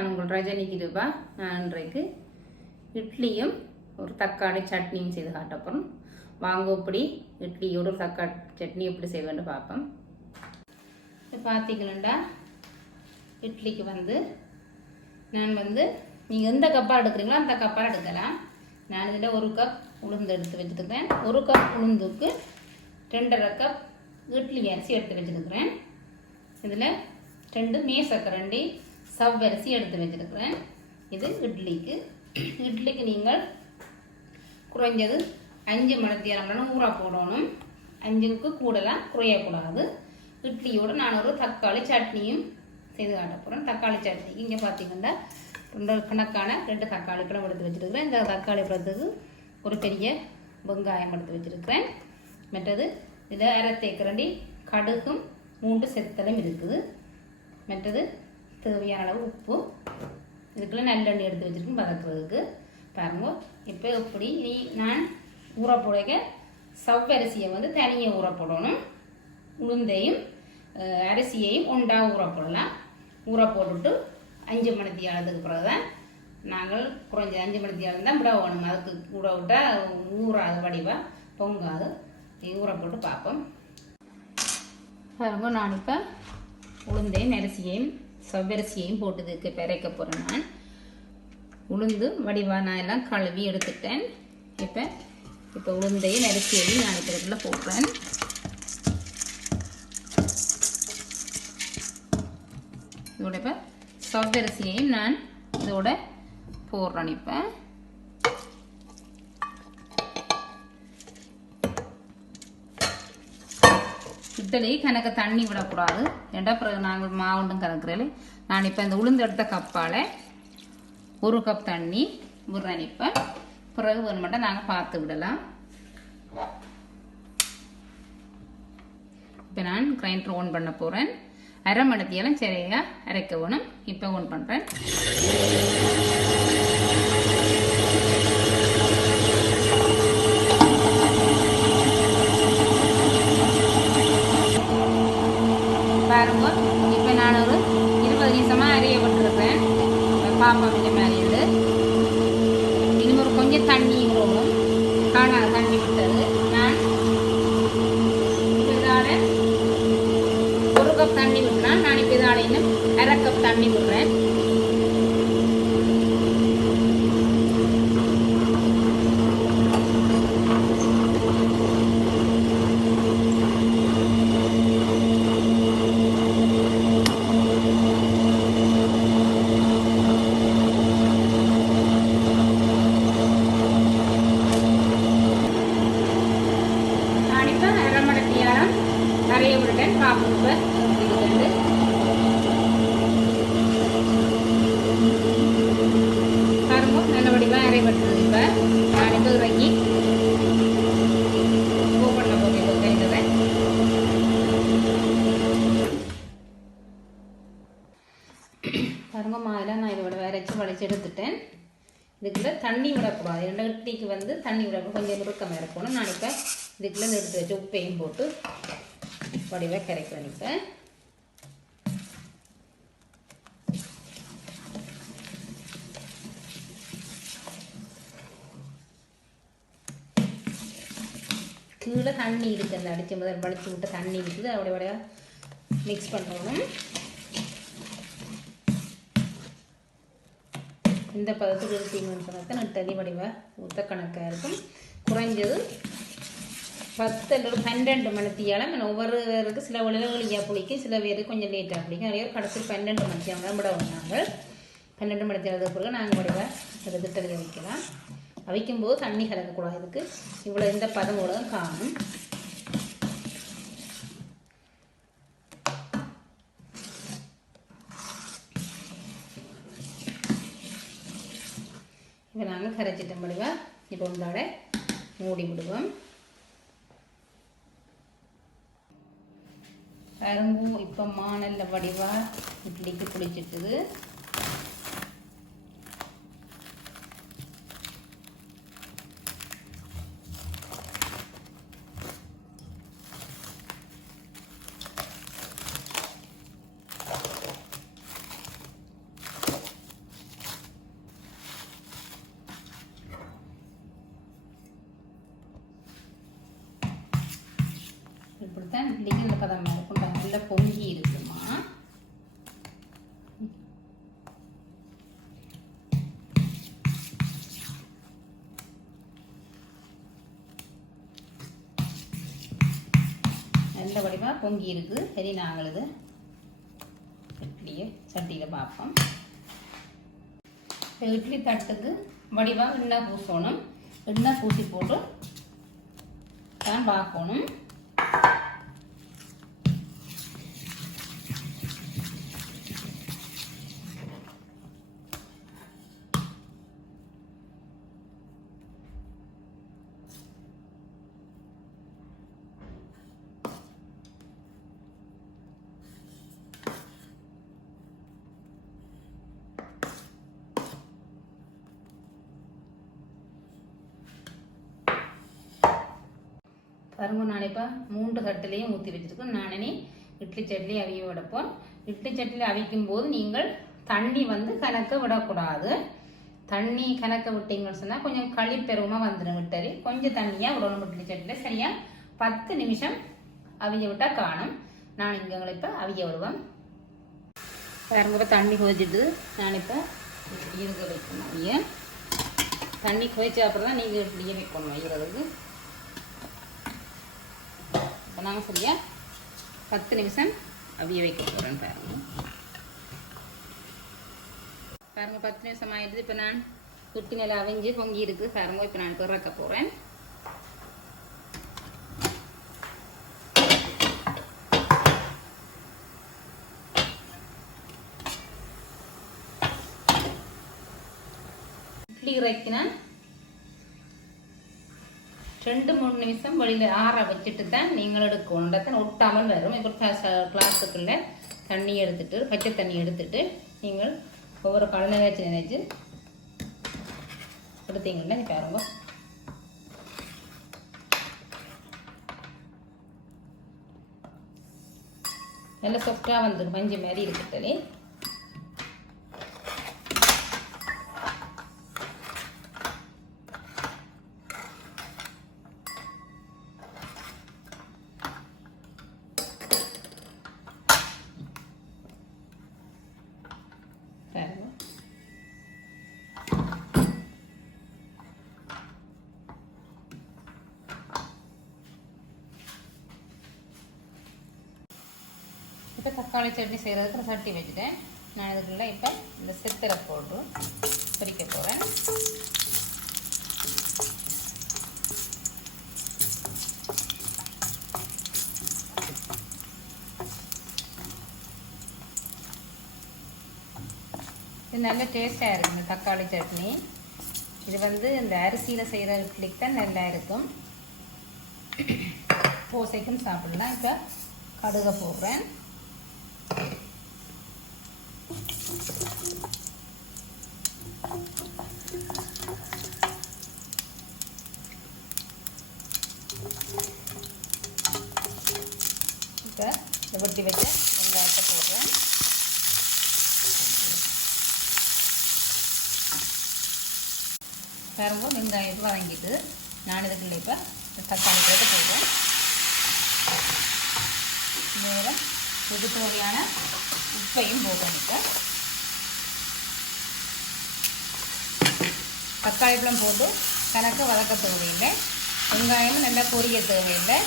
நான் உங்கள் ரஜினிக்கு இதுவா நான் இன்றைக்கு இட்லியும் ஒரு தக்காளி சட்னியும் செய்து காட்டப்போகிறோம். வாங்க இப்படி இட்லியோட ஒரு தக்காளி சட்னி எப்படி செய்வேன்னு பார்ப்போம். பார்த்தீங்களா இட்லிக்கு நான் நீங்கள் எந்த கப்பால் எடுக்கிறீங்களோ அந்த கப்பால் எடுக்கலாம். நான் இதில் 1 கப் உளுந்து எடுத்து வச்சுருக்கிறேன். 1 கப் உளுந்துக்கு 2.5 கப் இட்லி அரிசி எடுத்து வச்சுருக்கிறேன். இதில் 2 மேசக்கரண்டி சவ்வரிசி எடுத்து வச்சுருக்கிறேன். இது இட்லிக்கு நீங்கள் குறைஞ்சது 5 மணித்தியாலம் ஊற போடணும். 5க்கு கூடலாம் குறையக்கூடாது. இட்லியோடு நான் ஒரு தக்காளி சட்னியும் செய்து காட்ட போகிறேன். தக்காளி சட்னிக்கு இங்கே பார்த்தீங்கன்னா கணக்கான 2 தக்காளி பழம் எடுத்து வச்சுருக்கிறேன். இந்த தக்காளி பழத்துக்கு ஒரு பெரிய வெங்காயம் எடுத்து வச்சுருக்கிறேன். மற்றது இதில் 1/2 தேக்கரண்டி கடுகும் 3 செத்தலும் இருக்குது. மற்றது தேவையான அளவு உப்பு, இதுக்குள்ள நல்லெண்ணெய் எடுத்து வச்சுருக்கேன் வதக்குறதுக்கு. பாருங்க இப்போ இப்படி நான் ஊற போடுங்க. சவ்வரிசியை தனியாக ஊற போடணும். உளுந்தையும் அரிசியையும் ஒன்றா ஊற போடலாம். ஊற போட்டுட்டு 5 மணித்தியாலத்துக்கு பிறகு தான் நாங்கள் குறைஞ்ச 5 மணித்தியாலம் தான் விட வேணும். அதுக்கு கூட விட்டால் ஊறாது, வடிவாக பொங்காது. ஊற போட்டு பார்ப்போம். பாருங்க நான் இப்போ உளுந்தையும் அரிசியையும் சவ்வரிசியையும் போட்டதுக்கு பிறைக்க போகிறேன். நான் உளுந்து வடிவாக நான் எல்லாம் கழுவி எடுத்துட்டேன். இப்போ உளுந்தையும் அரிசியையும் நான் இப்போ இதில் போடுறேன். இதோட இப்போ சவ்வரிசியையும் நான் இதோட போடுறேன். இப்போ இட்லி கணக்கு தண்ணி விடக்கூடாது. ஏண்டா பிறகு நாங்கள் மாவுண்டும் கலக்குறேன். நான் இப்போ இந்த உளுந்து எடுத்த கப்பால் 1 கப் தண்ணி விடுறேன். இப்போ பிறகு ஒரு மட்டும் நாங்கள் பார்த்து விடலாம். இப்போ நான் கிரைண்டர் ஓன் பண்ண போகிறேன். 1/2 மணித்தியாலம் சரியாக அரைக்க வேணும். இப்போ ஓன் பண்ணுறேன். பாருங்க இப்போ நான் ஒரு 20 நிமிஷமாக அரைய விட்டுருக்கேன். பாப்பா இந்த மாதிரி இனிமே கொஞ்சம் தண்ணி விடணும். காணாத தண்ணி விட்டது. நான் இதால் 1 கப் தண்ணி விட்டுனா நான் இப்போ இதால் இன்னும் 1/2 கப் தண்ணி விடுறேன். அரைய விட்டுட்டேன். காப்பு பாருங்க நல்ல வடிவாக அரை விட்டுறது. இப்போ நான் இது இறக்கி ஓப்பனில் போட்டு கையிடுறேன். பாருங்க மாவில் நான் இதோட வளைச்சி எடுத்துட்டேன். இதுக்குள்ள தண்ணி விடக்கூடாது. 2 இட்லிக்கு தண்ணி விடக்கூடாது. கொஞ்சம் நுறுக்கமாக இருக்கணும். நான் இப்போ இதுக்குள்ள எடுத்து வச்சு உப்பையும் போட்டு வடிவாக கரைக்கிறேன். இப்போ கீழே தண்ணி இருக்குது. அந்த அடித்த முதல் வலிச்சு விட்ட தண்ணி இருக்குது. அப்படியே வடையாக மிக்ஸ் பண்ணணும். இந்த பதத்துக்கு எடுத்தீங்கன்னு சொன்னாக்க நெட்டதி வடிவாக ஊற்ற கணக்காக இருக்கும். குறைஞ்சது 10 அல்லது 12 மணித்தியாலம். ஒவ்வொருவருக்கு சில உலகியாக பிடிக்கும், சில பேருக்கு கொஞ்சம் லேட்டாக பிடிக்கும். நிறைய கடைசி 12 மணித்தியாலம் தான் விட நாங்கள் 12 மணித்தியாலத்துக்கு பிறகு நாங்கள் வடிவாக அதை திட்டத்தை வைக்கலாம். வைக்கும்போது தண்ணி கலக்கக்கூடாது. இதுக்கு இவ்வளோ இந்த பதம் உலகம் காணும். இப்போ நாங்கள் கரைச்சிட்டோம் வடிவாக. இப்போ உங்களோட மூடி விடுவோம். கரும்பு இப்போ மானல்ல வடிவாக இட்லிக்கு பிடிச்சிட்டுது. தான் இட்லிக்கு இந்த பதமாக இருக்கும். நல்லா பொங்கி இருக்குமா. நல்ல வடிவாக பொங்கி இருக்குது. சரி, நாங்கள் இது இட்லியை சட்டியில் பார்ப்போம். இட்லி தட்டுக்கு வடிவாக எண்ணெய் பூசணும். எண்ணெய் பூசி போட்டு தான் பார்க்கணும். பாருங்க, நான் இப்போ 3 தட்டுலையும் ஊற்றி வச்சுருக்கேன். நானே இட்லி சட்லி அவிய விடப்போம். இட்லி சட்லி அவிக்கும் போது நீங்கள் தண்ணி வந்து கணக்க விடக்கூடாது. தண்ணி கணக்க விட்டீங்கன்னு சொன்னால் கொஞ்சம் களிப்பெருவமாக வந்துடும். விட்டது கொஞ்சம் தண்ணியாக விடணும். இட்லி சட்லியில் சரியாக 10 நிமிஷம் அவிய விட்டால் காணும். நான் இங்கே உங்களை இப்போ அவிய விடுவேன். பாருங்க, தண்ணி கொதிச்சுட்டு நான் இப்போ இட்லியை வைக்கணும். அவிய தண்ணி கொதிச்ச அப்புறம் தான் நீங்கள் இட்லியை வைக்கணும் வைக்கிறதுக்கு. நாங்கள் சரியா 10 நிமிஷம் அவிய வைக்க போகிறேன். பாருங்க 10 நிமிஷம் ஆயிடுது. இப்போ நான் குட்டி நிலை அவிஞ்சு பொங்கி இருக்கு. பாருங்க, இப்போ நான் திறக்க போகிறேன். இட்லி இறக்கி நான் 2-3 நிமிஷம் வெளியில் ஆற வச்சுட்டு தான் நீங்கள் எடுக்கணும். தான் ஒட்டாமல் வரும். இப்போ கிளாஸுக்குள்ள தண்ணி எடுத்துட்டு, பச்சை தண்ணி எடுத்துட்டு நீங்கள் ஒவ்வொரு கலனை வச்சு நினைச்சு எடுத்தீங்கன்னா பாருங்க. நல்லா சாஃப்டாக வந்துடும். மஞ்சு மாதிரி இருக்குதுலே. இப்போ தக்காளி சட்னி செய்கிறதுக்கு சட்டி வச்சுட்டேன். நான் இதுக்குள்ள இப்போ இந்த செத்தரை போட்டு பொரிக்க போகிறேன். இது நல்ல டேஸ்ட்டாக இருக்கும் இந்த தக்காளி சட்னி. இது வந்து இந்த அரிசியில் செய்கிற இட்லிக்கு தான் நல்லா இருக்கும். தோசைக்கும் சாப்பிடலாம். இப்போ கடுகை போடுறேன். இப்போ இந்த வெட்டி வச்ச வெங்காயத்தை போடுறேன். பாருங்க, வெங்காயத்தை வதங்கிட்டு நான் இதுக்குள்ள இப்போ தக்காளி போட்டு போடுறேன். மேலே இது தேவையான உப்பையும் போடுறேன். இப்போ தக்காளி பழம் போட்டு கணக்கு வதக்க தேவையில்லை. வெங்காயமும் நல்லா பொரிய தேவையில்லை.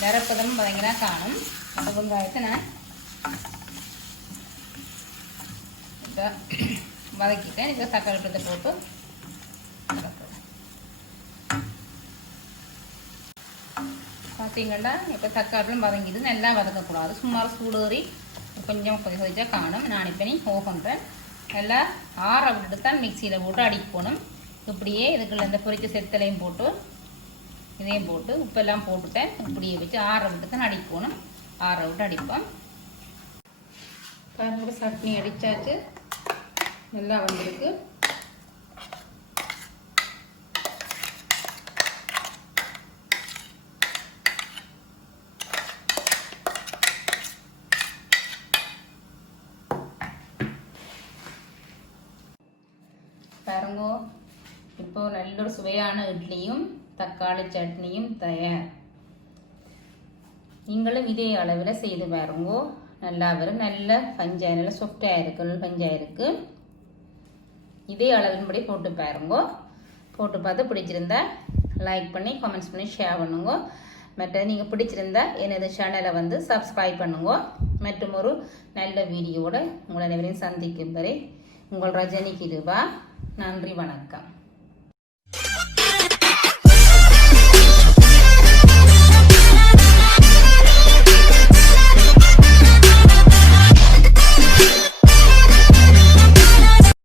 நிரப்பதமும் வதங்கினா காணும். அந்த வெங்காயத்தை நான் இப்போ வதக்கிட்டேன். இப்போ தக்காளி பழத்தை போட்டு பார்த்தீங்கன்னா இப்போ தக்காளியும் வதங்கிது. நல்லா வதக்கக்கூடாது. சுமார் சூடேறி கொஞ்சம் கொதிச்சா காணும். நான் இப்போ ஓஃப் பண்ணுறேன். நல்லா ஆற விட்டுட்டு தான் மிக்சியில் போட்டு அடிக்கணும். இப்படியே இதுக்குள்ள இந்த பொரிச்ச செத்தலையும் போட்டு இதையும் போட்டு உப்பெல்லாம் போட்டுட்டேன். இப்படியே வச்சு ஆற விட்டு தான் அடிக்கணும். ஆற விட்டு அடிப்போம். பாருங்க, சட்னி அடித்தாச்சு. நல்லா வந்திருக்கு. பாருங்க, இப்போ நல்ல ஒரு சுவையான இட்லியும் தக்காளி சட்னியும் தயார். நீங்களும் இதே அளவில் செய்து பாருங்கோ. நல்லா வரும். நல்ல பஞ்சாக நல்ல சாஃப்டாக இருக்குது. பஞ்சாக இருக்குது. இதே அளவின்படி போட்டு பாருங்கோ. போட்டு பார்த்து பிடிச்சிருந்தா லைக் பண்ணி கமெண்ட்ஸ் பண்ணி ஷேர் பண்ணுங்க. மற்ற நீங்கள் பிடிச்சிருந்தா எனது சேனலை வந்து சப்ஸ்கிரைப் பண்ணுங்க. மற்றும் ஒரு நல்ல வீடியோவோட உங்களை அனைவரையும் சந்திக்கும் வரை உங்கள் ரஜினி கிருபா. நன்றி, வணக்கம்.